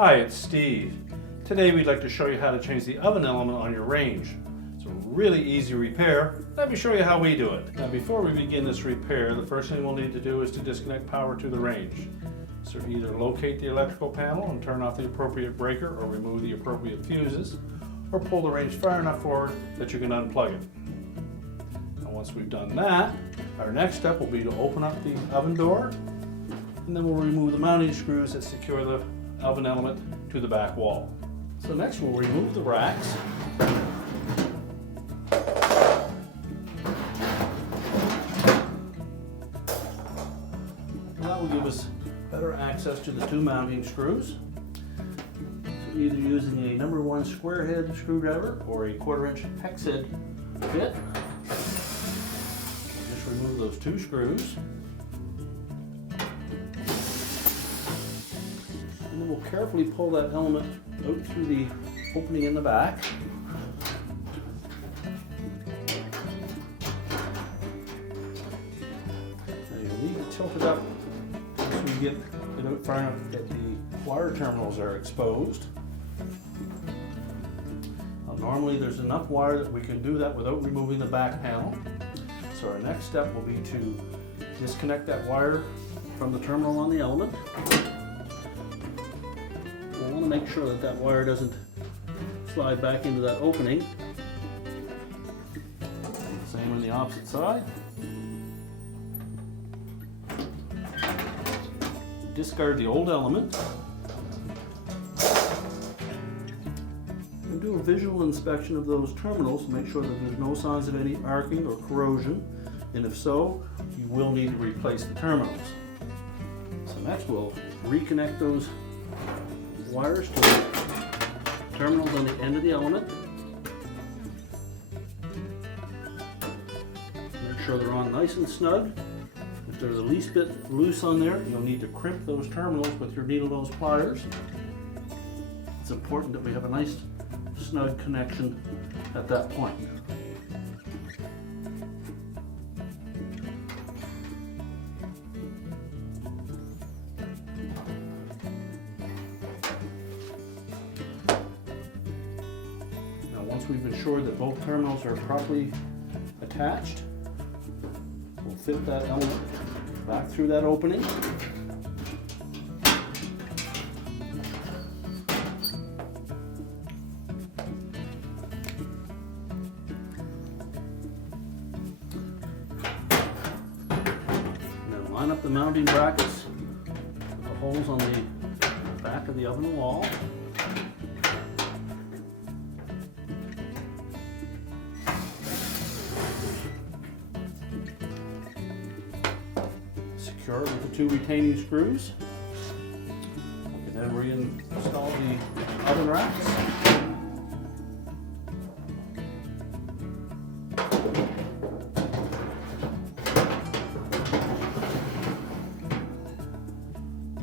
Hi, it's Steve. Today we'd like to show you how to change the oven element on your range. It's a really easy repair. Let me show you how we do it. Now before we begin this repair, the first thing we'll need to do is to disconnect power to the range. So either locate the electrical panel and turn off the appropriate breaker or remove the appropriate fuses, or pull the range far enough forward that you can unplug it. Now once we've done that, our next step will be to open up the oven door, and then we'll remove the mounting screws that secure the oven element to the back wall. So next we'll remove the racks. And that will give us better access to the two mounting screws. So either using a number 1 square head screwdriver or a 1/4 inch hex head bit. We'll just remove those two screws. And then we'll carefully pull that element out through the opening in the back. Now you'll need to tilt it up so you get it out far enough that the wire terminals are exposed. Now, normally there's enough wire that we can do that without removing the back panel. So our next step will be to disconnect that wire from the terminal on the element. I want to make sure that that wire doesn't slide back into that opening. Same on the opposite side. Discard the old element. And do a visual inspection of those terminals to make sure that there's no signs of any arcing or corrosion. And if so, you will need to replace the terminals. So next we'll reconnect those wires to the terminals on the end of the element. Make sure they're on nice and snug. If there's the least bit loose on there, you'll need to crimp those terminals with your needle nose pliers. It's important that we have a nice snug connection at that point. Once we've ensured that both terminals are properly attached, we'll fit that element back through that opening. Now line up the mounting brackets with the holes on the back of the oven wall. Secure with the two retaining screws. We can then reinstall the oven racks.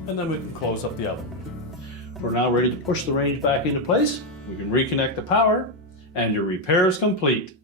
And then we can close up the oven. We're now ready to push the range back into place. We can reconnect the power, and your repair is complete.